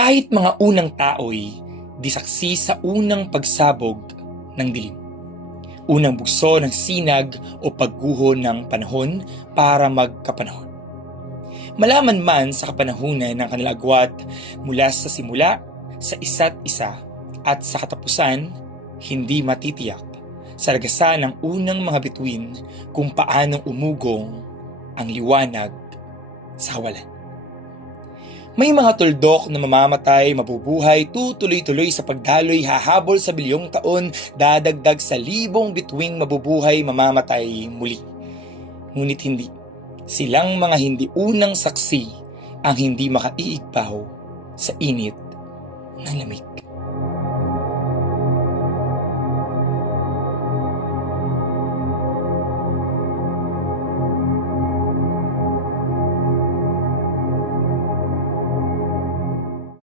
Kahit mga unang tao'y disaksi sa unang pagsabog ng dilim. Unang bugso ng sinag o pagguho ng panahon para magkapanahon. Malaman man sa kapanahunan ng kanilang agwat mula sa simula, sa isa't isa, at sa katapusan, hindi matitiyak sa lagasan ng unang mga bituin kung paanong umugong ang liwanag sa kawalan. May mga tuldok na mamamatay, mabubuhay, tutuloy-tuloy sa pagdaloy, hahabol sa bilyong taon, dadagdag sa libong bituing mabubuhay, mamamatay muli. Ngunit hindi. Silang mga hindi unang saksi ang hindi makaiigpaw sa init ng lamig.